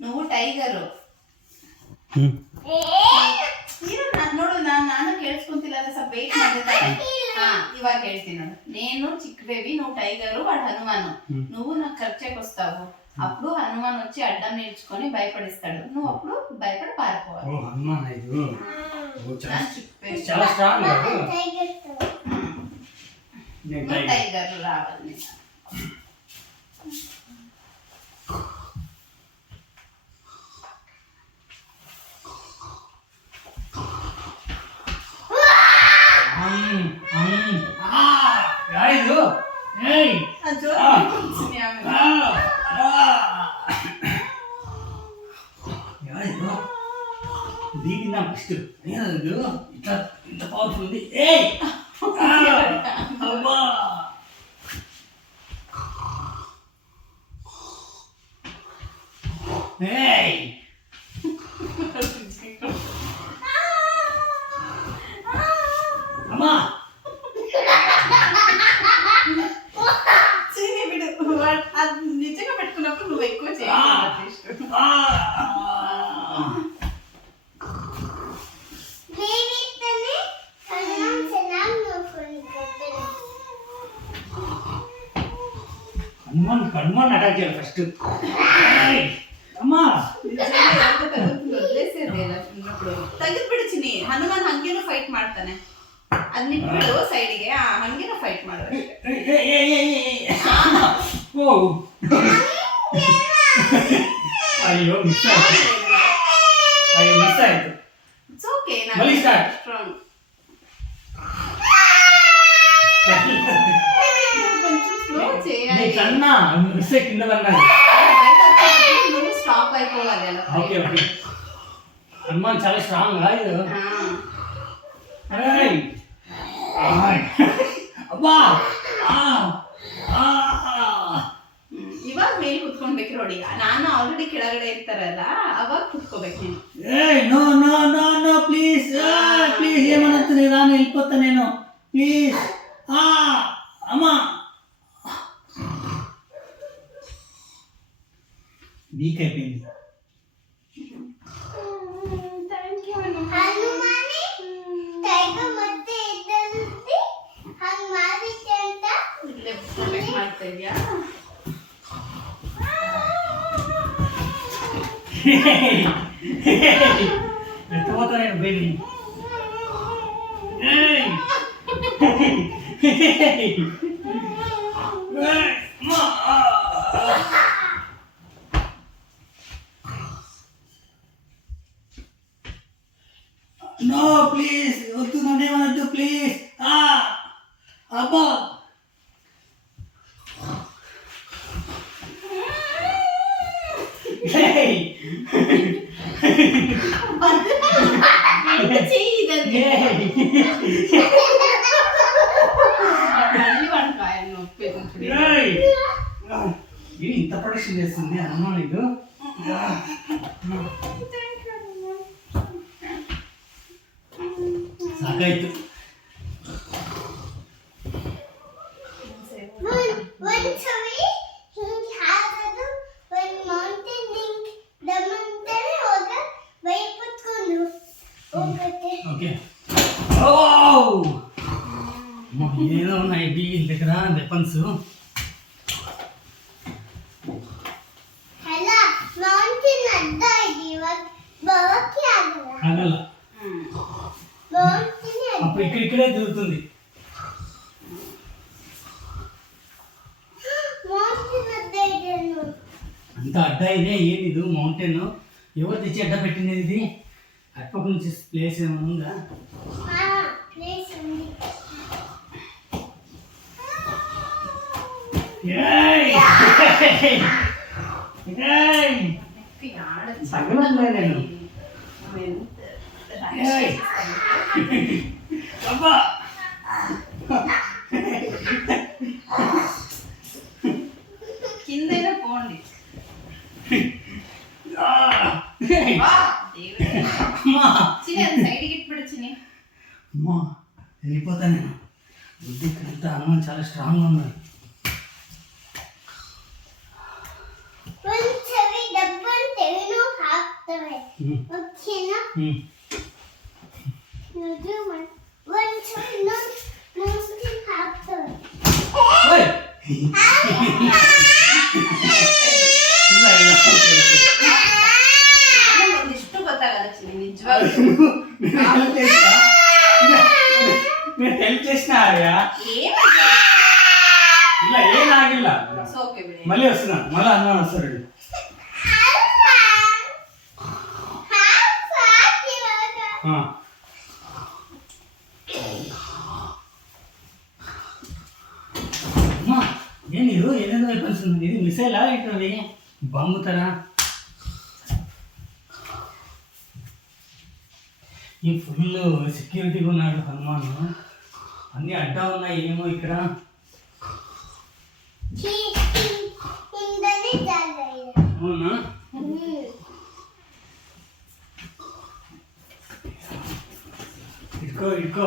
నువ్వు టైಗರು ನೋಡು ನಾನು ಕೇಳಿಸ್ಕೊಂತಿಲ್ಲ ಸ್ವಲ್ಪ ವೇಟ್ ಮಾಡಿದ್ರೆ ఇవాళ ಹೇಳ್ತೀನಿ ನೋಡು నేను చిక్ బేబీ నువ్వు టైగరు వాడు హనుమాను నువ్వు నాకు ఖర్చేకి వస్తావు అప్పుడు హనుమాన్ వచ్చి అడ్డం నేర్చుకొని భయపడిస్తాడు నువ్వు అప్పుడు భయపడి పారిపోవాలి ఓ హనుమాన్ ఇది చాలా స్ట్రాంగ్ నువ్వు టైగరు రావాలి దీని ఫస్ట్ ఇట్లా ఇంత పవర్ఫుల్ ఉంది ఏయ్ అబ్బా ఏయ్ అమ్మా నిజంగా పెట్టుకున్నప్పుడు నువ్వు ఎక్కువ చేయాలి హనుమాన్ అటాక్ చేయాలి ఫస్ట్ ಅಮ್ಮ ತೆಗೆದು ಬಿಡ್ತೀನಿ ಹನುಮಾನ್ ಹಂಗೇನು ಫೈಟ್ ಮಾಡ್ತಾನೆ ಅದ್ ನಿಟ್ಬಿಡು ಸೈಡ್ಗೆ ಹಂಗೇನು ಫೈಟ್ ಮಾಡು ಅಯ್ಯೋ ಮಿಸ್ ಆಯ್ತು ಇಟ್ಸ್ ಓಕೆ ಬಲಿ ಸ್ಟಾರ್ಟ್ ಸ್ಟ್ರಾಂಗ್ సన్న మిస్ కింద పడినాడు స్టాప్ అయిపోవాలి అలా ఓకే ఓకే హనుమాన్ చాలా స్ట్రాంగ్ ఇది ಅಬ್ಬಾ ಇವಾಗ ಮೇಲೆ ಕುತ್ಕೊಳ್ಬೇಕು ನೋಡಿ ನಾನು ಆಲ್ರೆಡಿ ಕೆಳಗಡೆ ಇರ್ತಾರಲ್ಲ ಅವಾಗ ಕುತ್ಕೋಬೇಕು ನೀನು no no no no please please ಏಮನ್ನತ್ತೀನಿ ನಾನು ಇಲ್ಕೊತಾನೇನು ಪ್ಲೀಸ್ ಅಮ್ಮ వీక్ అయిపోయింది ఎత్తుపోతా నేను బేబీ నో ప్లీజ్ వద్దు నన్నేమనద్దు ప్లీజ్ అబ్బా ఇంత ప్రొడక్షన్ చేస్తుంది హనుమాన్ ఇది ಸಾಕಾಯ್ತು ఏదో ఉన్నాయి దగ్గర వెపన్స్ ಆಗಲ್ಲ అప్పుడు ఇక్కడే దూరుతుంది అంత అడ్డా ఇదే ఏది మౌంటైన్ ఎవరు తెచ్చి అడ్డ పెట్టినది ఇది అటుపక్క నుంచి ప్లేస్ ఏమైనా ఉందా తగలట్లే నేను అబ్బా కిందైనా పోండి సైడ్కి ఇప్పుడు చిన్ని అమ్మా వెళ్ళిపోతా నేను బుద్ధి ఇక్కడంతా హనుమాన్ చాలా స్ట్రాంగ్గా ఉన్నాడు ಹ್ಞೂ ಓಕೆನಾ ಹ್ಞೂ ನೋಡು ಒಂದು ನೋಡ್ತೀನಿ ಹಾಕ್ತಾರೆ ಓಯ್! ಇಲ್ಲ ಇಲ್ಲ ಓಕೆ ಓಕೆ ನನಗೆ ಒಂದಿಷ್ಟು ಗೊತ್ತಾಗಲ್ಲ ಚಿನ್ನಿ ನಿಜವಾಗ್ಲೂ నేను హెల్ప్ చేసిన ఆర్యా ಇಲ್ಲ ಏನಾಗಿಲ್ಲ ఓకే బిడ్డ మళ్ళీ వస్తున్నా మళ్ళీ అన్న వస్తాడు అమ్మా ಏನಿದು ಏನೇನೋ ವೆಪನ್ಸ್ ಇದು ಮಿಸೈಲ್ ಇಟ್ಟವಿ ಬಾಂಬು ತರ ఈ ఫుల్ సెక్యూరిటీగా ఉన్నాడు హనుమాన్ అన్ని అడ్డా ఉన్నాయి ఏమో ఇక్కడ అవునా ఇటుకో